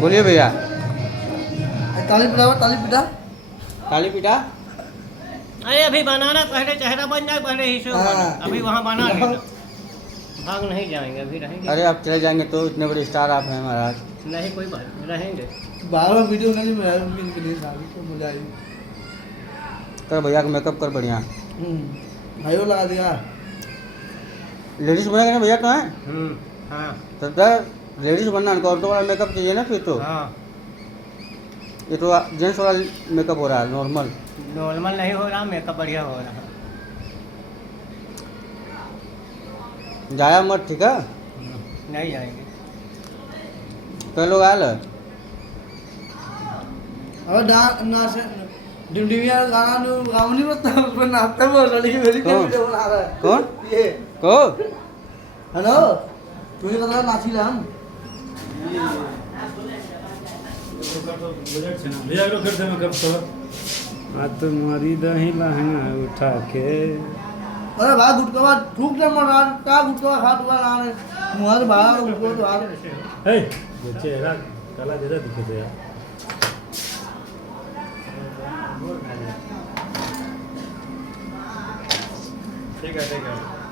बोलिए भैया। ताली पिटा ताली पिटा काली पीठा अरे अभी बनाना, पहले चेहरा बन जाए, पहले ही शो बना, अभी वहाँ बना लेना। भाग नहीं जाएंगे, अभी रहेंगे। अरे आप चले जाएंगे तो इतने बड़े स्टार आप हैं महाराज। नहीं कोई बात नहीं, रहेंगे। बार बार वीडियो नहीं बनाया इनके लिए शादी को मजा आई। कर भैया का मेकअप कर बढ़िया। भाई वो लगा दिया। लेडीज बनेगा ना भैया कहाँ है? हाँ तब तक लेडीज बनना इनको औरतों वाला मेकअप चाहिए ना फिर तो। हाँ। ये तो जेंट्स वाला मेकअप हो रहा है नॉर्मल। नॉर्मल नहीं हो रहा, मेकअप बढ़िया हो रहा। जाया मत ठीक है। नहीं जाएंगे। कई लोग आयल है। और डांस नाच डिमडिमिया गाना नु गाँव नहीं बता उसमें नाचते वो लड़की मेरी के वीडियो बना रहा है। कौन ये को हेलो तुझे पता है नाची ला हम भैया फिर से मैं कब सर तुम्हारी दही लहंगा उठा के। अरे भाई गुटका बाद ठूक दे मना का गुटका खा दुआ ना रे मुंह से बाहर गुटका तो आ हे चेहरा काला जैसा दिखे थे यार। ठीक है